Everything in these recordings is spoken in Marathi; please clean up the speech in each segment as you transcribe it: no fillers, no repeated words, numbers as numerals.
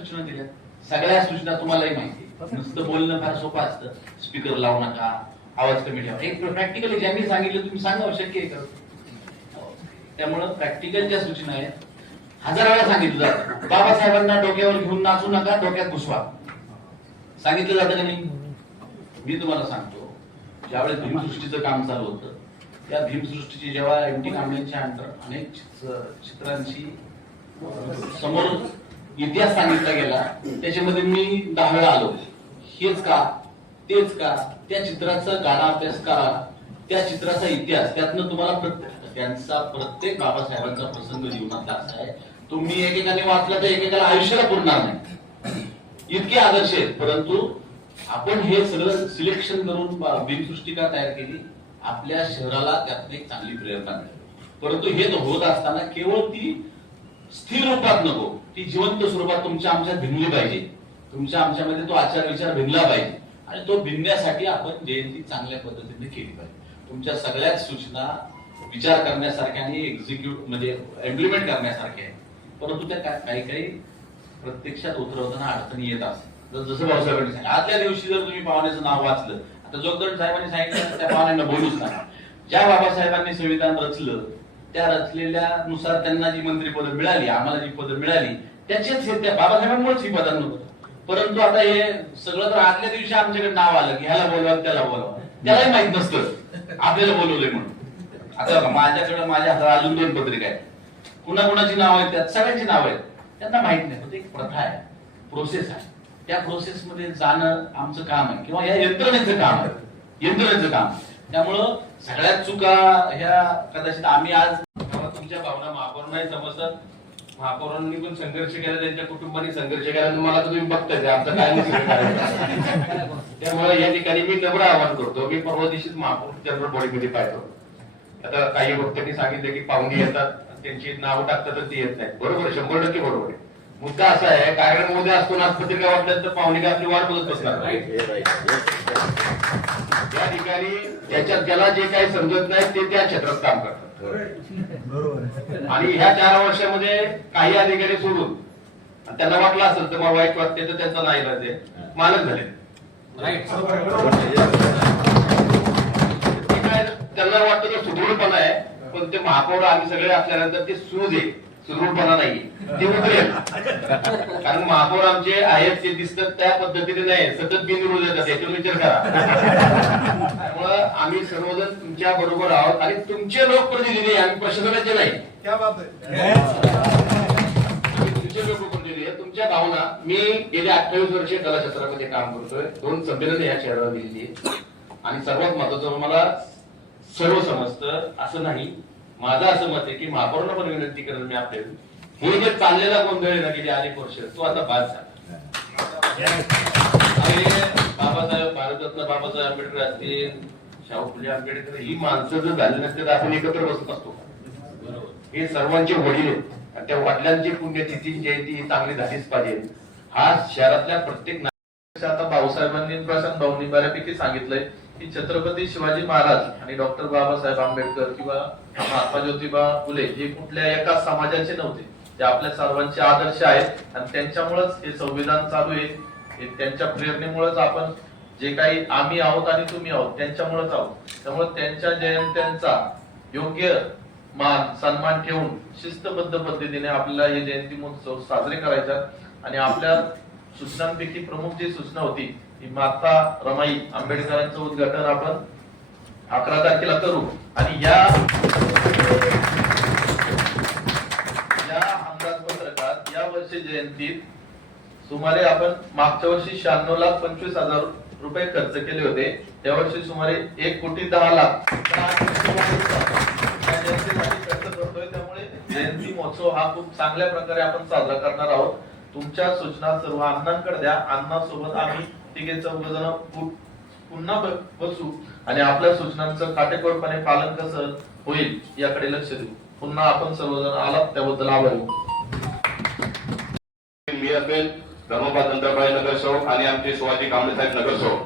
सूचना दिल्या, सगळ्या सूचना तुम्हालाही माहिती. नुसतं बोलणं फार सोपं असतं, स्पीकर लावू नका, आवाज कमी ठेवा. एक प्रॅक्टिकली ज्यांनी सांगितलं तुम्ही सांगा, शक्य आहे का? त्यामुळं प्रॅक्टिकल ज्या सूचना आहेत, 1000 वेळा सांगितलं जातं. बाबासाहेबांना डोक्यावर घेऊन नाचू नका, डोक्यात घुसवा. सांगितलं जातं का नाही? मी तुम्हाला सांगतो, ज्यावेळेस भीमसृष्टीचं काम चालू होतं, त्या भीमसृष्टीची जेव्हा एमटी कांबळेंच्या अंतर अनेक चित्रांची समोर इतिहास सांगितला गेला, त्याच्यामध्ये मी 10 वेळा आलो. हेच का, तेच का, त्या चित्राचा गाढा अभ्यास करा, त्या चित्राचा इतिहास, त्यातनं तुम्हाला त्यांचा प्रत्येक बाबासाहेबांचा प्रसंग जीवनातला असा आहे, तुम्ही एकेकाने वाचला तर एकेकाला आयुष्याला पुरणार नाही, इतके आदर्श आहेत. परंतु आपण हे सगळं सिलेक्शन करून भीमसृष्टी का तयार केली? आपल्या शहराला त्यातून एक चांगली प्रेरणा मिळेल. परंतु हे होत असताना केवळ ती स्थिर रूपात नको, ती जिवंत स्वरूपात तुमच्या आमच्यात भिनली पाहिजे. तुमच्या आमच्यामध्ये तो आचार विचार भिनला पाहिजे, आणि तो भिनण्यासाठी आपण जयंती चांगल्या पद्धतीने केली पाहिजे. तुमच्या सगळ्याच सूचना विचार करण्यासारख्या आणि एक्झिक्यूट म्हणजे इम्प्लिमेंट करण्यासारख्या आहेत. परंतु त्या काही काही प्रत्यक्षात उतरवताना अडचणी येत असतात. जसं भाऊसाहेबांनी सांगितलं, आदल्या दिवशी जर तुम्ही पाहुण्याचं नाव वाचलं, आता जोगदंड साहेबांनी सांगितलं त्या पाहुण्यांना बोलूच नका. ज्या बाबासाहेबांनी संविधान रचलं, त्या रचलेल्या नुसार त्यांना जी मंत्रिपद मिळाली, आम्हाला जी पद मिळाली, त्याचेच हे त्या बाबासाहेबांमुळेच ही पदं नव्हतं. परंतु आता हे सगळं तर आदल्या दिवशी आमच्याकडे नाव आलं की ह्याला बोलवा त्याला बोलवा, त्यालाही माहित नसतं आपल्याला बोलवलंय म्हणून. आता माझ्याकडे माझ्या हातात अजून 2 पत्रिका आहेत, कुणाकुणाची नाव आहेत, त्यात सगळ्यांची नाव आहेत, त्यांना माहित नाही. एक प्रथा आहे, प्रोसेस आहे, त्या प्रोसेस मध्ये जाणं आमचं काम आहे, किंवा या यंत्रणेचं काम आहे, यंत्रणेचं काम. त्यामुळं सगळ्यात चुका ह्या कदाचित आम्ही आज तुमच्या भावना महापौर नाही समजतात. महापौरांनी पण संघर्ष केला, त्यांच्या कुटुंबाने संघर्ष केला, मला तर तुम्ही बघताय आमचं काय नाही. त्यामुळे या ठिकाणी मी नम्र आवाहन करतो. मी परवा दिवशीच महापौर जनरल बॉडीमध्ये पाहतो. आता काही वक्त्यांनी सांगितलं की पाहुणे येतात, त्यांची नाव टाकतात तर ते येत नाही. बरोबर, 100% बरोबर आहे. मुद्दा असा आहे, कारण मध्ये असतो आज पत्रिका वाटल्यानंतर पाहुणे आपली वाट बघत बसणार. त्या ठिकाणी त्याला जे काही समजत नाही ते त्या क्षेत्रात काम करतात. आणि ह्या 4 वर्षामध्ये काही अधिकारी सोडून त्यांना वाटलं असेल तर मला वाईट वाटते तर त्यांचा नाही राहते मालक झाले. त्यांना वाटतं तर सुदृढपणा आहे, पण ते महापौर आम्ही सगळे असल्यानंतर ते सूज आहे, सुदृढपणा नाही, ते उतरेल. कारण महापौर आमचे आहेत ते दिसतात त्या पद्धतीने नाही, सतत बिनविरोध येतात, याच्यावर विचार करा. त्यामुळं आम्ही सर्वजण तुमच्या बरोबर आहोत, आणि तुमचे लोकप्रतिनिधी, आम्ही प्रशासनाचे नाही, तुमचे लोकप्रतिनिधी आहे. तुमच्या भावना, मी गेल्या 28 वर्षे कला क्षेत्रामध्ये काम करतोय, 2 संमेलने या शहराला दिलेली आहे, आणि सर्वात महत्वाचं मला सर्व समजतं असं नाही. माझं असं मत आहे की महापौरांना पण विनंती करेन मी आपल्याला, हे जे चाललेला गोंधळ आहे ना गेली अनेक वर्ष, तो आता बाद झाला. बाबासाहेब, भारतरत्न बाबासाहेब आंबेडकर असतील, शाहू फुले आंबेडकर, ही माणसं जर झाली नसते तर आपण एकत्र बसत असतो. हे सर्वांचे वडील आहेत, आणि त्या वडिलांची पुण्यतिथी जयंती चांगली झालीच पाहिजे. हा शहरातल्या प्रत्येक आता भाऊसाहेबांनी, प्रशांत भाऊंनी बऱ्यापैकी सांगितलंय की छत्रपती शिवाजी महाराज आणि डॉक्टर बाबासाहेब आंबेडकर किंवा महात्मा ज्योतिबा फुले हे कुठल्या एका समाजाचे नव्हते, ते आपल्या सर्वांचे आदर्श आहेत, आणि त्यांच्यामुळेच हे संविधान चालू आहे. हे त्यांच्या प्रेरणेमुळेच आपण जे काही आम्ही आहोत आणि तुम्ही आहोत त्यांच्यामुळेच आहोत. त्यामुळे त्यांच्या जयंत्यांचा योग्य मान सन्मान ठेवून शिस्तबद्ध पद्धतीने आपल्याला हे जयंती महोत्सव साजरे करायचा. आणि आपल्या सूचनांपैकी प्रमुख जी सूचना होती ती माता रमाई आंबेडकरांचं उद्घाटन आपण 11 तारखेला करू. आणि या अंदाजपत्रकात या वर्षी जयंतीत सुमारे आपण मागच्या वर्षी 96,25,000 रुपये खर्च केले होते, त्या वर्षी सुमारे 1,10,00,000 खर्च करतोय. त्यामुळे जयंती महोत्सव हा खूप चांगल्या प्रकारे आपण साजरा करणार आहोत. तुमच्या सूचना सर्व अण्णांकडे द्या. अण्णांसोबत आम्ही 3-4 पुन्हा बसू आणि आपल्या सूचनांचं काटेकोरपणे पालन कसं होईल याकडे लक्ष देऊ. पुन्हा आपण सर्वजण आलात त्याबद्दल आभारी. मी असेल धर्मपाल दंतरबाई नगरसेवक आणि आमचे शिवाजी कांबळे साहेब नगरसेवक,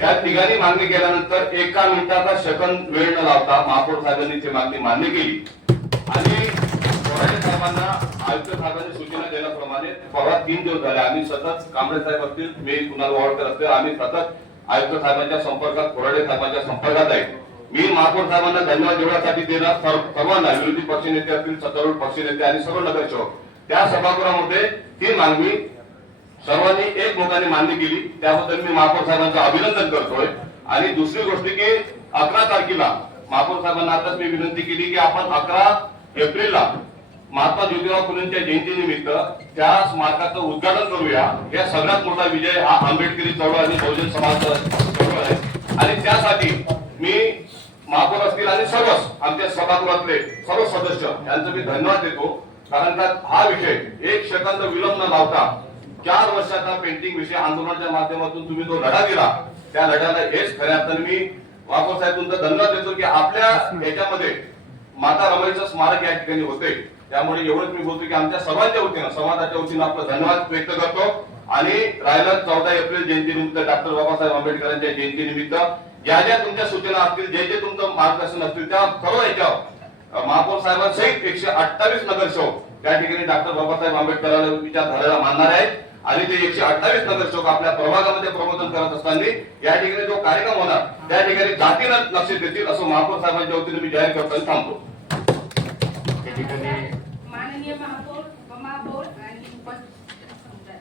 या ठिकाणी मागणी केल्यानंतर 1 मिनिटाचा सेकंद वेळ न लावता महापौर साहेबांनी ती मागणी मान्य केली, आणि साहेबांना आयुक्त साहेबांनी सूचना दिल्याप्रमाणे परवा 3 दिवस झाले आम्ही सतत कांबळे साहेब असतील, मी कुणाल वावडकर असतील, आम्ही सतत आयुक्त साहेबांच्या संपर्कात, कोराडे साहेबांच्या संपर्कात आहे. मी महापौर साहेबांना धन्यवाद देण्यासाठी देणार सर्वांना, विरोधी पक्षनेते असतील, सत्तारूढ पक्षनेते आणि सर्व नगरसेवक, त्या सभागृहामध्ये ही मागणी सर्वांनी एकमुखाने मान्य केली, त्याबद्दल मी महापौर साहेबांचं अभिनंदन करतोय. आणि दुसरी गोष्ट की 11 तारखेला महापौर साहेबांना आताच मी विनंती केली की आपण 11 एप्रिलला महात्मा ज्योतिराव फुलेंच्या जयंतीनिमित्त त्या स्मारकाचं उद्घाटन करूया. हे सगळ्यात मोठा विजय हा आंबेडकरी चळवळ आणि बहुजन समाज चळवळ आहे. आणि त्यासाठी मी महापौर असतील आणि सर्वच आमच्या सभागृहातले सर्व सदस्य यांचं मी धन्यवाद देतो. कारण का हा विषय 1 सेकंद विलंब न लावता 4 वर्षाचा पेंटिंग विषय आंदोलनाच्या माध्यमातून तुम्ही जो लढा दिला, त्या लढ्याला हेच खऱ्या अर्थाने मी महापौर साहेब तुमचा धन्यवाद देतो की आपल्या याच्यामध्ये माता रमाईचं स्मारक या ठिकाणी होते. त्यामुळे एवढंच मी बोलतो की आमच्या सर्वांच्या वतीनं, समाजाच्या वतीनं आपलं धन्यवाद व्यक्त करतो. आणि राहिला 14 एप्रिल जयंतीनिमित्त, डॉक्टर बाबासाहेब आंबेडकरांच्या जयंतीनिमित्त ज्या ज्या तुमच्या सूचना असतील, जे जे तुमचं मार्गदर्शन असतील, त्या सर्व याच्यावर महापौर साहेबांसहित 128 नगरसेवक त्या ठिकाणी डॉक्टर बाबासाहेब आंबेडकरांच्या विचारधारेला मानणार आहेत. आणि ते 128 नगरसेवक आपल्या प्रभागामध्ये प्रबोधन करत असताना या ठिकाणी जो कार्यक्रम होणार त्या ठिकाणी जातीनं लक्ष देतील असं महापौर साहेबांच्या वतीने मी जाहीर करताना थांबतो. त्या ठिकाणी माननीय महापौर आणि उपस्थित समुदाय,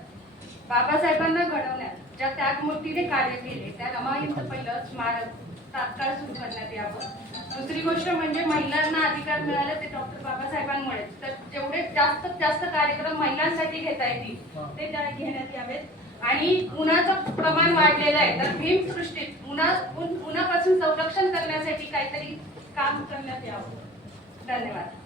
बाबासाहेबांना घडवण्यात ज्या त्यागमूर्तीने कार्य केले त्या रमाईंचं पहिलं स्मारक तात्काळ सुरू करण्यात यावं. दुसरी गोष्ट म्हणजे महिलांना अधिकार मिळाले ते डॉक्टर बाबासाहेबांमुळे, तर जेवढे जास्तीत जास्त कार्यक्रम महिलांसाठी घेता येतील ते त्या घेण्यात यावेत. आणि उन्हाचं प्रमाण वाढलेलं आहे, तर भीमसृष्टीत उन्हापासून संरक्षण करण्यासाठी काहीतरी काम करण्यात यावं. धन्यवाद.